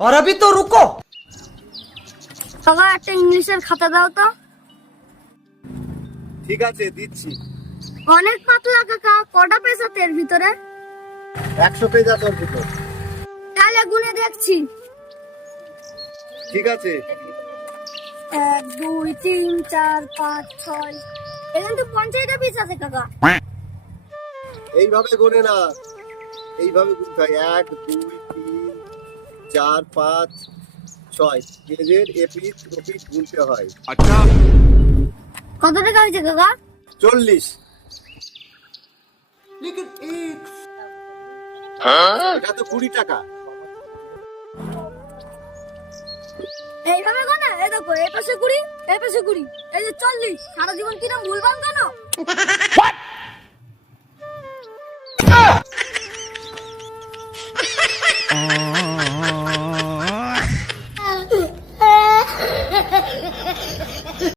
और अभी तो रुको কাকা একটা ইংলিশের খাতা দাও তো ঠিক আছে দিচ্ছি অনেক পাতলা কাকা কটা পেজ আছে এর ভিতরে একশো পেজ আছে ওর ভিতর তাহলে গুনে দেখছি ঠিক আছে এক দুই তিন চার পাঁচ ছয় এখানে তো পঞ্চাশটা পিস আছে কাকা এইভাবে গোনে না এইভাবে গুনতে হয় এক দুই তিন চার পাঁচ ছয়। গেজের এপিট ওপিট গুনতে হয়। আচ্ছা। কত টাকা হয়েছে কাকা? চল্লিশ। হ্যাঁ? তো কুড়ি টাকা। কুড়ি কুড়ি। এই যে চল্লিশ Ha ha ha!